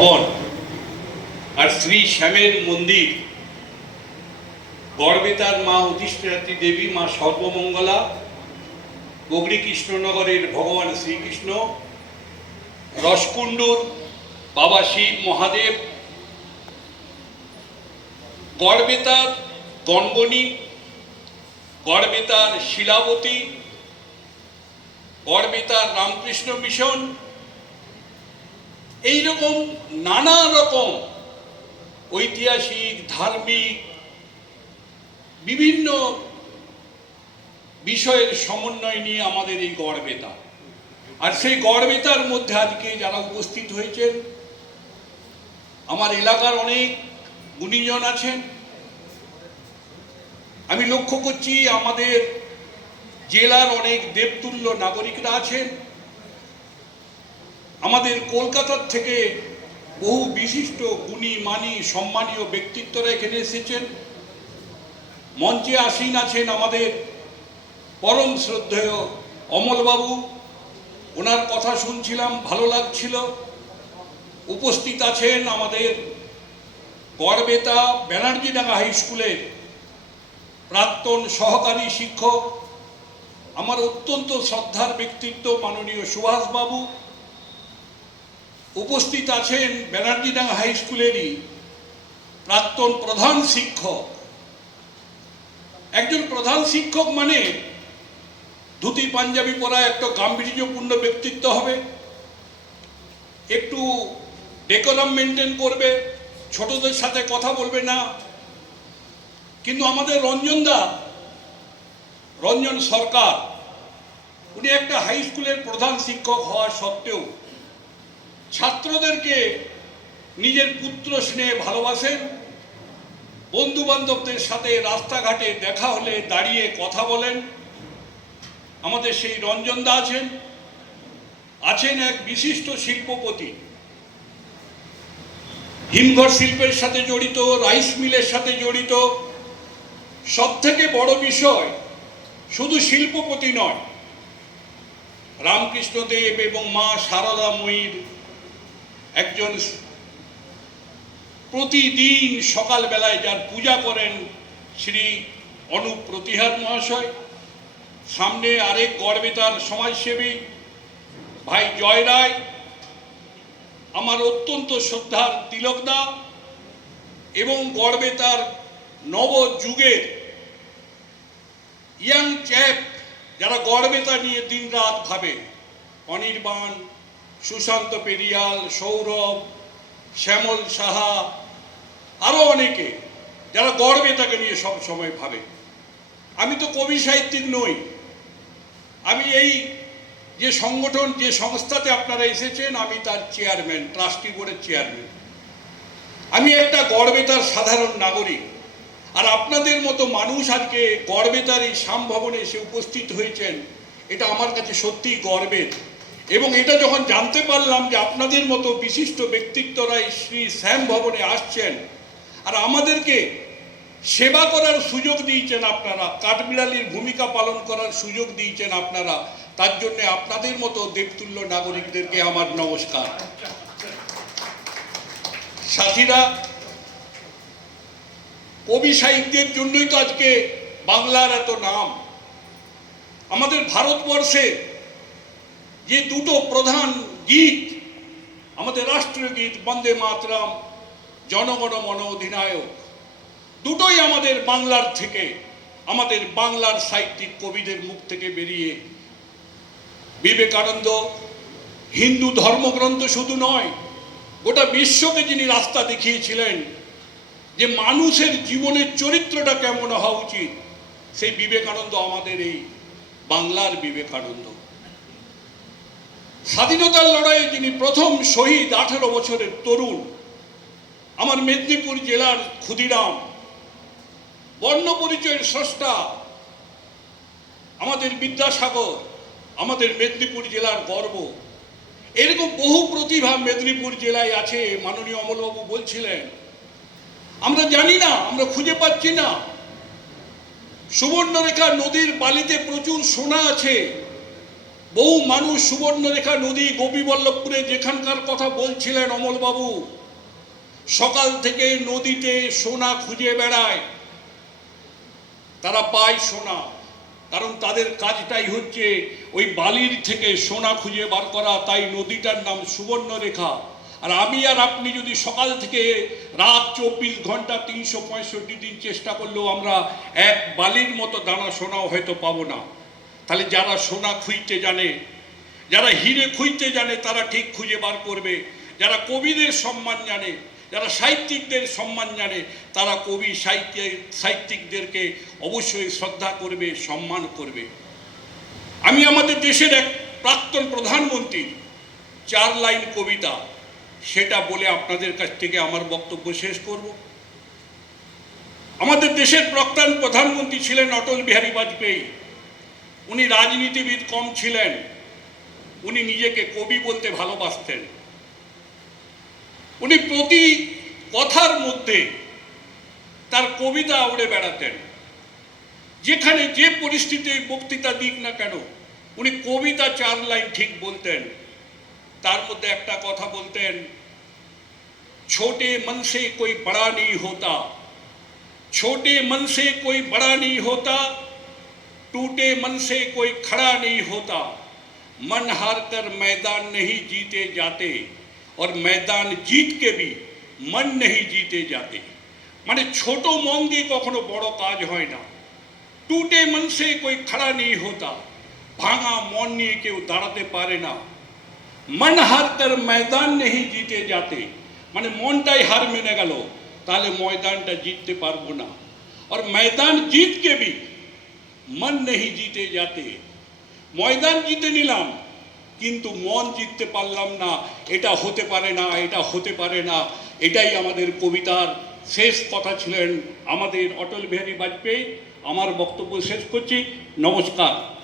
ভবন আর শ্রী শ্যামের মন্দির। গড়বেতার মা অধিষ্ঠাত্রী দেবী, মা সর্বমঙ্গলা বগরি কৃষ্ণনগরের ভগবান শ্রীকৃষ্ণ, রসকুণ্ডুর বাবা শিব মহাদেব গড়বেতার গণগণী গড়বেতার শিলাবতী গড়বেতার রামকৃষ্ণ মিশন এইরকম নানা রকম ঐতিহাসিক, ধার্মিক, বিভিন্ন বিষয়ের সমন্বয় নিয়ে আমাদের এই গড়বেতা। আর সেই গড়বেতার মধ্যে আজকে যারা উপস্থিত হয়েছেন, আমার এলাকার অনেক গুণীজন আছেন। আমি লক্ষ্য করছি আমাদের জেলার অনেক দেবতুল্য নাগরিকরা আছেন। আমাদের কলকাতার থেকে বহু বিশিষ্ট গুণী, মানি, সম্মানীয় ব্যক্তিত্বরা এখানে এসেছেন। মঞ্চে আসীন আছেন আমাদের পরম শ্রদ্ধেয় অমলবাবু। ওনার কথা শুনছিলাম, ভালো লাগছিল। উপস্থিত আছেন আমাদের গড়বেতা ব্যানার্জিডাঙ্গা হাই স্কুলের প্রাক্তন সহকারী শিক্ষক, আমার অত্যন্ত শ্রদ্ধার ব্যক্তিত্ব মাননীয় সুভাষবাবু। উপস্থিত আছেন ব্যানার্জিডাঙ্গা হাই স্কুলেরই প্রাক্তন প্রধান শিক্ষক। একজন প্রধান শিক্ষক মানে ধুতি, পাঞ্জাবি পরা একটা গাম্ভীর্যপূর্ণ ব্যক্তিত্ব হবে। একটু ডেকোরাম মেনটেন করবে, ছোটদের সাথে কথা বলবে না। কিন্তু আমাদের রঞ্জনদা রঞ্জন সরকার, উনি একটা হাই স্কুলের প্রধান শিক্ষক হওয়া সত্ত্বেও ছাত্রদেরকে নিজের পুত্র স্নেহে ভালোবাসেন। বন্ধু বান্ধবদের সাথে রাস্তাঘাটে দেখা হলে দাঁড়িয়ে কথা বলেন। আমাদের সেই রঞ্জনদা আছেন। আছেন এক বিশিষ্ট শিল্পপতি। হিমঘর শিল্পের সাথে জড়িত, রাইস মিলের সাথে জড়িত। সব থেকে বড় বিষয় শুধু শিল্পপতি নয়। রামকৃষ্ণদেব এবং মা সারদা ময়ীর একজন প্রতিদিন সকালবেলায় যার পূজা করেন শ্রী অনুপ প্রতিহার মহাশয়, সামনে আরেক গড়বেতার সমাজসেবী ভাই জয় রায়, আমার অত্যন্ত শ্রদ্ধার তিলকদা এবং গর্বে গড়বেতার নবযুগের ইয়াং চ্যাপ, যারা গড়বেতা নিয়ে দিনরাত ভাবে, অনির্বাণ সুশান্ত পেরিয়াল, সৌরভ, শ্যামল সাহা আরও অনেকে যারা গর্বে তাকে নিয়ে সব সময় ভাবে। আমি তো কবি সাহিত্যিক নই। আমি এই যে সংগঠন, যে সংস্থাতে আপনারা এসেছেন, আমি তার চেয়ারম্যান, ট্রাস্টি বোর্ডের চেয়ারম্যান। আমি একটা গড়বেতার সাধারণ নাগরিক। আর আপনাদের মতো মানুষ আজকে গড়বেতার এই শ্যাম ভবনে এসে উপস্থিত হয়েছেন, এটা আমার কাছে সত্যিই গর্বের। এবং এটা যখন জানতে পারলাম যে আপনাদের মতো বিশিষ্ট ব্যক্তিত্বরা শ্রী শ্যাম ভবনে আসছেন, আর আমাদেরকে সেবা করার সুযোগ দিয়েছেন আপনারা, কাঠবিড়ালির ভূমিকা পালন করার সুযোগ দিয়েছেন আপনারা, তার জন্য আপনাদের মতো দেবতুল্য নাগরিকদেরকে আমার নমস্কার। সাথীরা, কবি সাহিত্যের জন্যই তো আজকে বাংলার এত নাম। আমাদের ভারতবর্ষে যে দুটো প্রধান গীত, আমাদের রাষ্ট্রীয় গীত, বন্দে মাতরম, জনগণ মন অধিনায়ক, দুটোই আমাদের বাংলার থেকে, আমাদের বাংলার সাহিত্যিক কবিদের মুখ থেকে বেরিয়ে বিবেকানন্দ, হিন্দু ধর্মগ্রন্থ শুধু নয়, গোটা বিশ্বকে যিনি রাস্তা দেখিয়েছিলেন যে মানুষের জীবনের চরিত্রটা কেমন হওয়া উচিত, সেই বিবেকানন্দ আমাদের এই বাংলার বিবেকানন্দ। স্বাধীনতার লড়াইয়ে যিনি প্রথম শহীদ আঠারো বছরের তরুণ, আমার মেদিনীপুর জেলার ক্ষুদিরাম, বর্ণ পরিচয়ের স্রষ্টা, আমাদের বিদ্যাসাগর, আমাদের মেদিনীপুর জেলার গর্ব। এরকম বহু প্রতিভা মেদিনীপুর জেলায় আছে, মাননীয় অমলবাবু বলছিলেন। আমরা জানি না, আমরা খুঁজে পাচ্ছি না। সুবর্ণরেখা নদীর বালিতে প্রচুর সোনা আছে। বহু মানুষ সুবর্ণরেখা নদী, গোপীবল্লভপুরে যেখানকার কথা বলছিলেন অমলবাবু, সকাল থেকে নদীতে সোনা খুঁজে বেড়ায়। তারা পায় সোনা, কারণ তাদের কাজটাই হচ্ছে ওই বালির থেকে সোনা খুঁজে বার করা, তাই নদীটার নাম সুবর্ণরেখা। আর আমি আর আপনি যদি সকাল থেকে রাত চব্বিশ ঘণ্টা তিনশো পঁয়ষট্টি দিন চেষ্টা করলেও আমরা এক বালির মতো দানা সোনাও হয়তো পাবো না। তাহলে যারা সোনা খুঁজতে জানে, যারা হিরে খুঁজতে জানে, তারা ঠিক খুঁজে বার করবে। যারা কবিদের সম্মান জানে, যারা সাহিত্যিকদের সম্মান জানে, তারা কবি, সাহিত্য, সাহিত্যিকদেরকে অবশ্যই শ্রদ্ধা করবে, সম্মান করবে। আমি আমাদের দেশের এক প্রাক্তন প্রধানমন্ত্রী চার লাইন কবিতা, সেটা বলে আপনাদের কাছ থেকে আমার বক্তব্য শেষ করব। আমাদের দেশের প্রাক্তন প্রধানমন্ত্রী ছিলেন অটল বিহারী বাজপেয়ী। উনি রাজনীতিবিদ কম ছিলেন। উনি নিজেকে কবি বলতে ভালোবাসতেন। উনি প্রতি কথার মধ্যে তার কবিতা উড়ে বেড়াতেন। যেখানে যে পরিস্থিতি বক্তৃতা দিক না কেন, উনি কবিতা চার লাইন ঠিক বলতেন। তার মধ্যে একটা কথা বলতেন, ছোটে মনসে কই কোই বড়া নেই হতা, ছোটে মনসে কই কোই বড়া নেই হতা टूटे मन से कोई खड़ा नहीं होता मन हार कर मैदान नहीं जीते जाते और मैदान जीत के भी मन नहीं जीते जाते মানে ছোট মন দিয়ে কখনো বড় কাজ হয় না টুটে মন সে কই খাড়া নেই হতা ভাঙা মন নিয়ে কেউ দাঁড়াতে পারে না মন হার কর ময়দান নেই জিতে যাতে মানে মনটাই হার মেনে গেল তাহলে ময়দানটা জিততে পারবো না আর ময়দান জিত কে भी মন নেহি জিতে যাতে। ময়দান জিতে নিলাম, কিন্তু মন জিততে পারলাম না। এটা হতে পারে না, এটা হতে পারে না। এটাই আমাদের কবিতার শেষ কথা ছিলেন আমাদের অটল বিহারী বাজপেয়ী। আমার বক্তব্য শেষ করছি। নমস্কার।